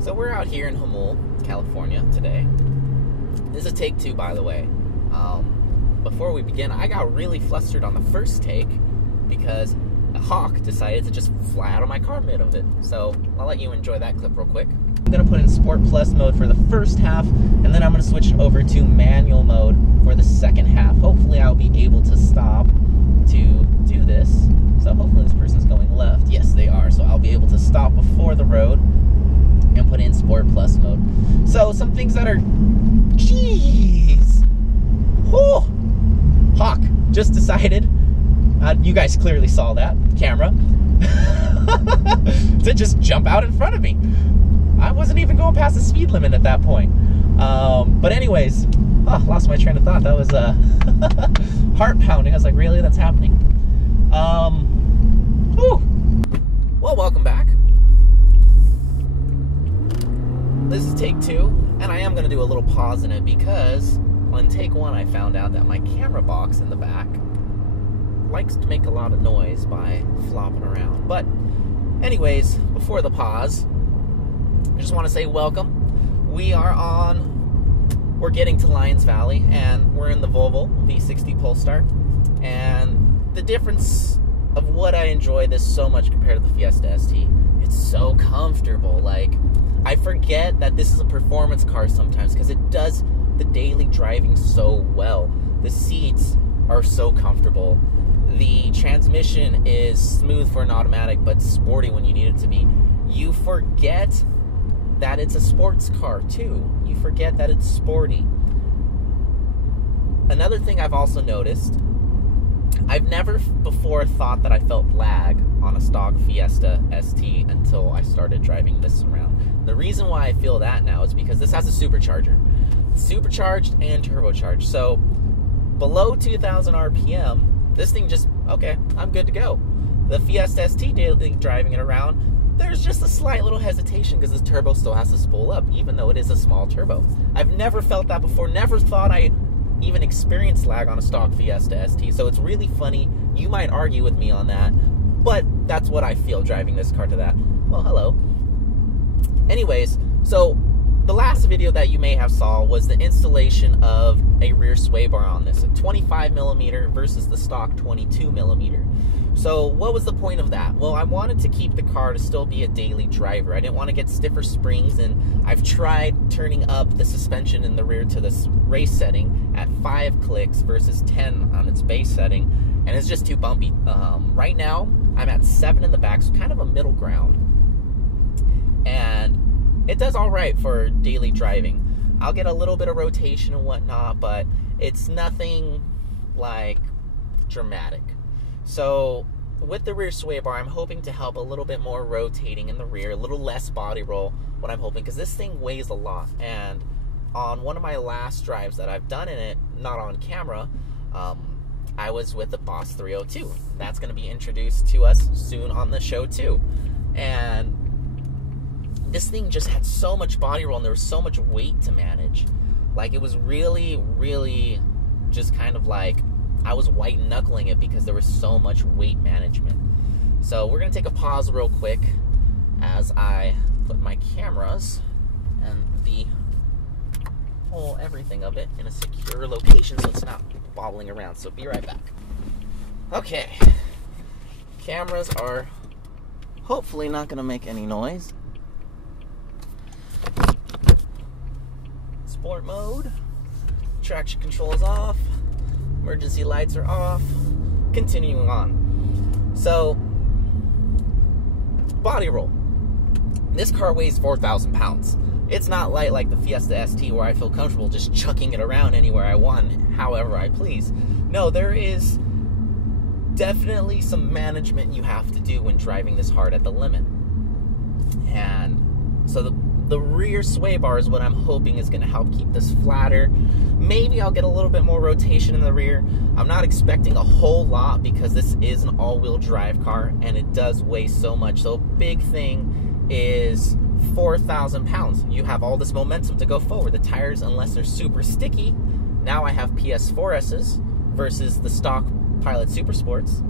So we're out here in Humboldt, California today. This is take 2, by the way. Before we begin, I got really flustered on the first take because a hawk decided to just fly out of my car mid of it. So I'll let you enjoy that clip real quick. I'm going to put in Sport Plus mode for the first half, and then I'm going to switch it over to manual mode for the second half. Hopefully I'll be able to stop to do this. So hopefully this person's going left. Yes, they are. So I'll be able to stop before the road and put in Sport Plus mode. So some things that are... Jeez! Whew! Hawk just decided, you guys clearly saw that, camera, to just jump out in front of me. I wasn't even going past the speed limit at that point. But anyways, lost my train of thought. That was heart pounding. I was like, really? That's happening? Whew. Well, welcome back. This is take 2, and I am going to do a little pause in it because on take 1 I found out that my camera box in the back likes to make a lot of noise by flopping around. But anyways, before the pause, I just want to say welcome. We're getting to Lions Valley, and we're in the Volvo V60 Polestar. And the difference of what I enjoy this so much compared to the Fiesta ST, it's so comfortable. Like, I forget that this is a performance car sometimes because it does the daily driving so well. The seats are so comfortable. The transmission is smooth for an automatic, but sporty when you need it to be. You forget that it's a sports car too. You forget that it's sporty. Another thing I've also noticed, I've never before thought that I felt lag on a stock Fiesta ST until I started driving this around. The reason why I feel that now is because this has a supercharger. Supercharged and turbocharged. So below 2,000 RPM, this thing just, okay, I'm good to go. The Fiesta ST daily driving it around, there's just a slight little hesitation because this turbo still has to spool up, even though it is a small turbo. I've never felt that before, never thought I even experienced lag on a stock Fiesta ST. So it's really funny. You might argue with me on that, but that's what I feel driving this car to that. Well, hello. Anyways, so the last video that you may have saw was the installation of a rear sway bar on this, a 25mm versus the stock 22mm. So what was the point of that? Well, I wanted to keep the car to still be a daily driver. I didn't want to get stiffer springs, and I've tried turning up the suspension in the rear to this race setting at 5 clicks versus 10 on its base setting, and it's just too bumpy. Right now, I'm at 7 in the back, so kind of a middle ground. And it does all right for daily driving. I'll get a little bit of rotation and whatnot, but it's nothing like dramatic. So with the rear sway bar, I'm hoping to help a little bit more rotating in the rear, a little less body roll, what I'm hoping, because this thing weighs a lot. And on one of my last drives that I've done in it, not on camera, I was with the Boss 302. That's going to be introduced to us soon on the show too. And this thing just had so much body roll, and there was so much weight to manage. Like, it was really, really just kind of like I was white knuckling it because there was so much weight management. So we're going to take a pause real quick as I put my cameras and the whole everything of it in a secure location so it's not wobbling around. So be right back. Okay. Cameras are hopefully not going to make any noise. Sport mode, traction control is off, emergency lights are off, continuing on. So, body roll. This car weighs 4,000 pounds. It's not light like the Fiesta ST where I feel comfortable just chucking it around anywhere I want, however I please. No, there is definitely some management you have to do when driving this hard at the limit. And so the rear sway bar is what I'm hoping is going to help keep this flatter. Maybe I'll get a little bit more rotation in the rear. I'm not expecting a whole lot because this is an all-wheel drive car and it does weigh so much. So big thing is 4,000 pounds. You have all this momentum to go forward. The tires, unless they're super sticky, now I have PS4S's versus the stock Pilot Super Sports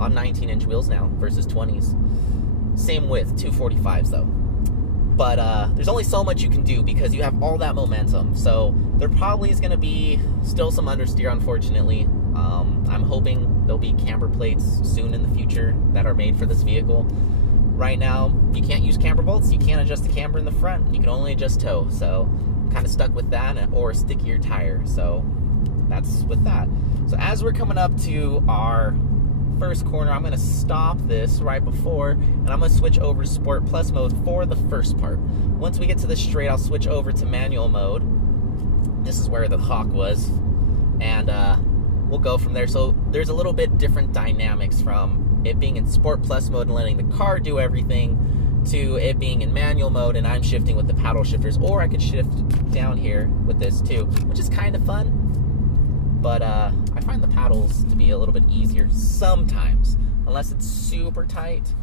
on 19-inch wheels now versus 20s. Same width, 245s though. But there's only so much you can do because you have all that momentum. So there probably is going to be still some understeer, unfortunately. I'm hoping there'll be camber plates soon in the future that are made for this vehicle. Right now, you can't use camber bolts. You can't adjust the camber in the front. You can only adjust toe. So I'm kind of stuck with that, or a stickier tire. So that's with that. So as we're coming up to our first corner, I'm going to stop this right before, and I'm going to switch over to Sport Plus mode for the first part. Once we get to the straight, I'll switch over to manual mode. This is where the hawk was, and we'll go from there. So there's a little bit different dynamics from it being in Sport Plus mode and letting the car do everything to it being in manual mode and I'm shifting with the paddle shifters, or I could shift down here with this too, which is kind of fun. But I find the paddles to be a little bit easier sometimes, unless it's super tight.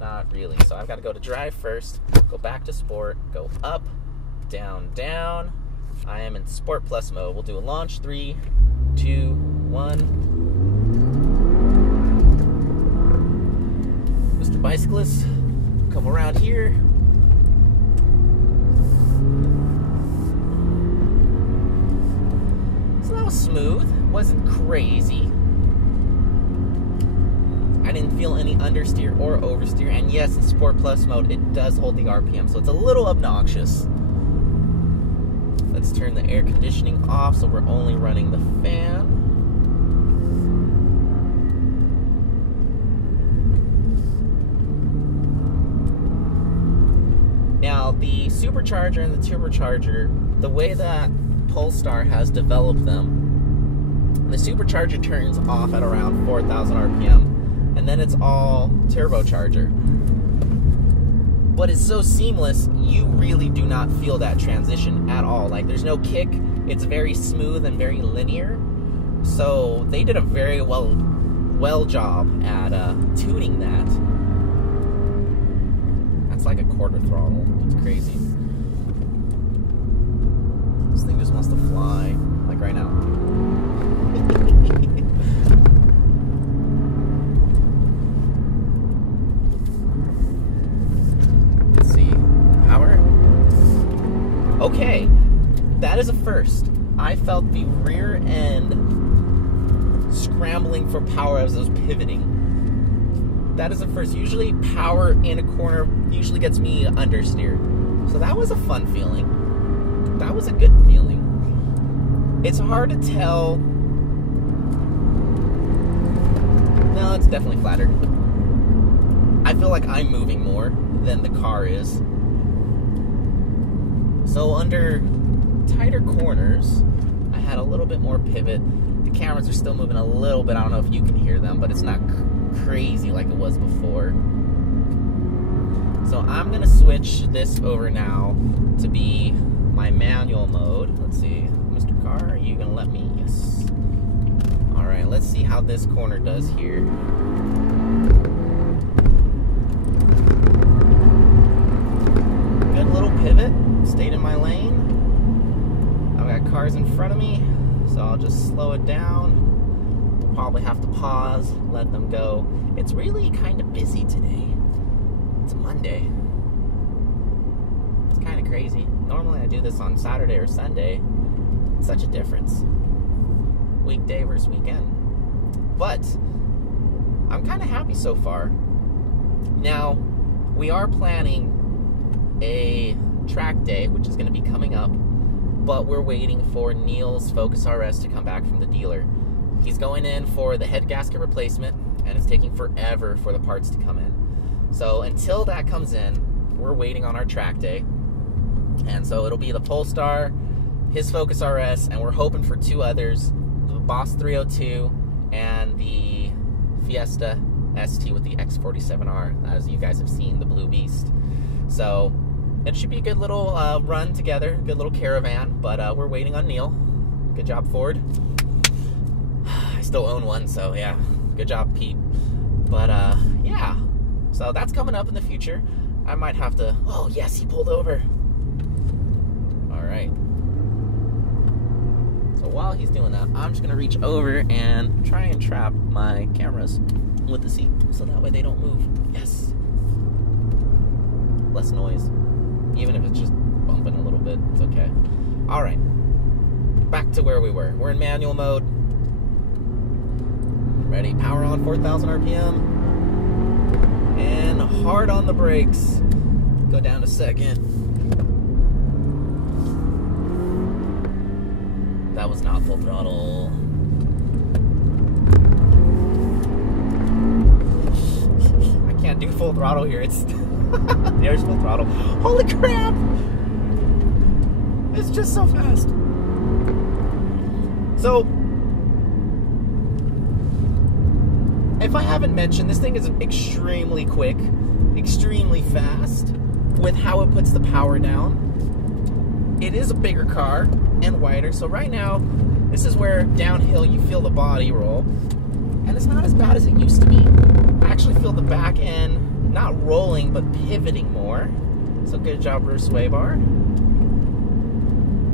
Not really. So I've got to go to drive first, go back to sport, go up, down, down. I am in Sport Plus mode. We'll do a launch. 3, 2, 1. Mr. Bicyclist, come around here. So that was smooth. Wasn't crazy. I didn't feel any understeer or oversteer. And yes, in Sport Plus mode, it does hold the RPM, so it's a little obnoxious. Let's turn the air conditioning off so we're only running the fan. Now, the supercharger and the turbocharger, the way that Polestar has developed them, the supercharger turns off at around 4,000 RPM, and then it's all turbocharger. But it's so seamless, you really do not feel that transition at all. Like, there's no kick. It's very smooth and very linear. So they did a very well job at tuning that. That's like a quarter throttle. It's crazy. This thing just wants to fly, like right now. Okay, that is a first. I felt the rear end scrambling for power as I was pivoting. That is a first. Usually power in a corner usually gets me understeer. So that was a fun feeling. That was a good feeling. It's hard to tell. No, it's definitely flatter. I feel like I'm moving more than the car is. So under tighter corners, I had a little bit more pivot. The cameras are still moving a little bit. I don't know if you can hear them, but it's not crazy like it was before. So I'm going to switch this over now to be my manual mode. Let's see. Mr. Car, are you going to let me? Yes. All right, let's see how this corner does here. Good little pivot. Stayed in my lane. I've got cars in front of me, so I'll just slow it down. We'll probably have to pause, let them go. It's really kind of busy today. It's Monday. It's kind of crazy. Normally I do this on Saturday or Sunday. It's such a difference. Weekday versus weekend. But I'm kind of happy so far. Now, we are planning a track day, which is going to be coming up, but we're waiting for Neil's Focus RS to come back from the dealer. He's going in for the head gasket replacement, and it's taking forever for the parts to come in. So until that comes in, we're waiting on our track day. And so it'll be the Polestar, his Focus RS, and we're hoping for 2 others, the Boss 302 and the Fiesta ST with the X47R, as you guys have seen, the Blue Beast. So it should be a good little run together, good little caravan, but we're waiting on Neil. Good job, Ford. I still own one, so yeah, good job, Pete. But yeah, so that's coming up in the future. I might have to, oh yes, he pulled over. All right. So while he's doing that, I'm just gonna reach over and try and trap my cameras with the seat, so that way they don't move. Yes. Less noise. Even if it's just bumping a little bit, it's okay. All right, back to where we were. We're in manual mode. Ready, power on, 4,000 RPM. And hard on the brakes. Go down to second. That was not full throttle. I can't do full throttle here. It's there's full throttle. Holy crap! It's just so fast. So, if I haven't mentioned, this thing is extremely quick, extremely fast with how it puts the power down. It is a bigger car and wider, so right now, this is where downhill you feel the body roll, and it's not as bad as it used to be. I actually feel the back end not rolling, but pivoting more, so good job, rear sway bar.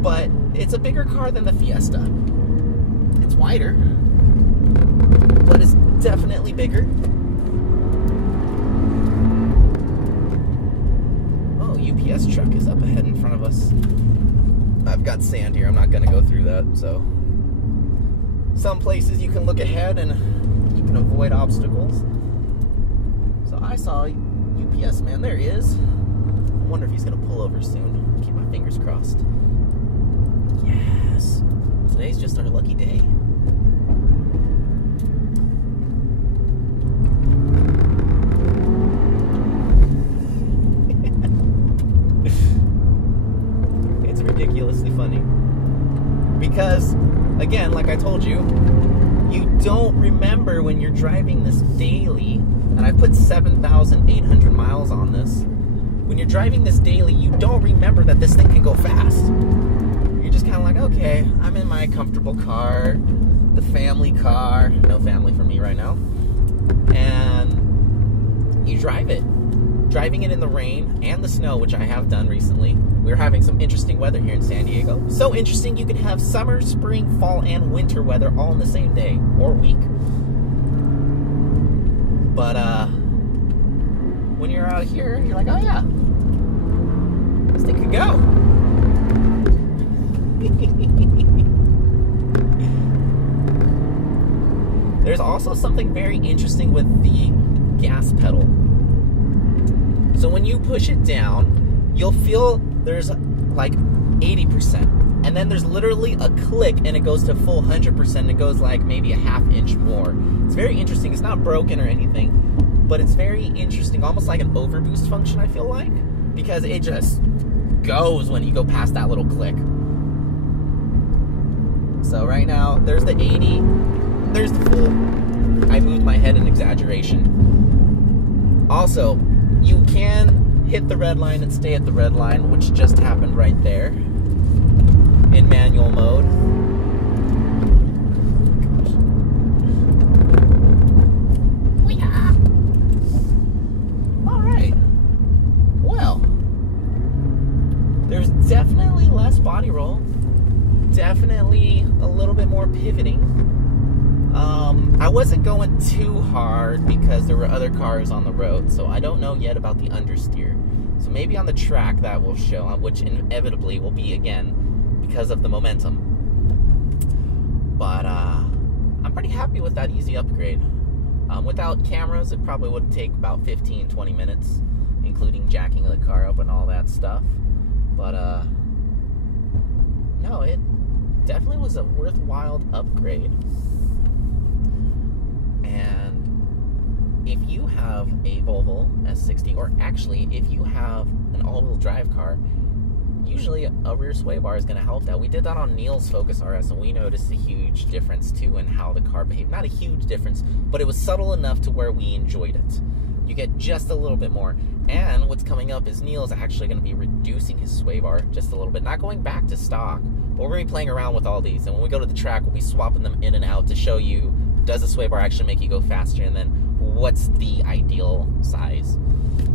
But it's a bigger car than the Fiesta. It's wider, but it's definitely bigger. Oh, UPS truck is up ahead in front of us. I've got sand here. I'm not going to go through that. So, some places you can look ahead and you can avoid obstacles. So I saw UPS man. There he is. I wonder if he's going to pull over soon. Keep my fingers crossed. Yes. Today's just our lucky day. It's ridiculously funny. Because, again, like I told you, you don't remember when you're driving this daily, and I put 7,800 miles on this. When you're driving this daily, you don't remember that this thing can go fast. You're just kind of like, okay, I'm in my comfortable car, the family car, no family for me right now, and you drive it. Driving it in the rain and the snow, which I have done recently. We're having some interesting weather here in San Diego. So interesting, you can have summer, spring, fall, and winter weather all in the same day or week. But when you're out here, you're like, oh yeah, this thing could go. There's also something very interesting with the gas pedal. So when you push it down, you'll feel there's like 80%. And then there's literally a click and it goes to full 100%. It goes like maybe a half inch more. It's very interesting. It's not broken or anything, but it's very interesting. Almost like an overboost function, I feel like. Because it just goes when you go past that little click. So right now, there's the 80. There's the full. I moved my head in exaggeration. Also, you can hit the red line and stay at the red line, which just happened right there in manual mode. Oh my gosh. Yeah. All right. Well, there's definitely less body roll. Definitely a little bit more pivoting. I wasn't going too hard because there were other cars on the road, so I don't know yet about the understeer. So maybe on the track that will show, which inevitably will be again because of the momentum. But I'm pretty happy with that easy upgrade. Without cameras, it probably would take about 15-20 minutes, including jacking the car up and all that stuff. But no, it definitely was a worthwhile upgrade. And if you have a Volvo S60, or actually if you have an all-wheel drive car, usually a rear sway bar is going to help that. We did that on Neil's Focus RS, and we noticed a huge difference too in how the car behaved. Not a huge difference, but it was subtle enough to where we enjoyed it. You get just a little bit more. And what's coming up is Neil's actually going to be reducing his sway bar just a little bit, not going back to stock, but we're going to be playing around with all these. And when we go to the track, we'll be swapping them in and out to show you, does the sway bar actually make you go faster, and then what's the ideal size.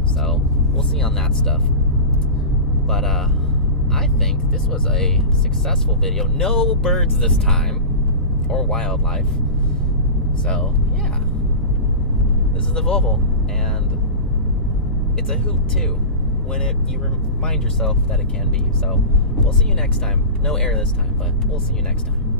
So we'll see on that stuff. But I think this was a successful video. No birds this time, or wildlife. So yeah, this is the Volvo, and it's a hoot too. when you remind yourself that it can be. So we'll see you next time. No air this time, but we'll see you next time.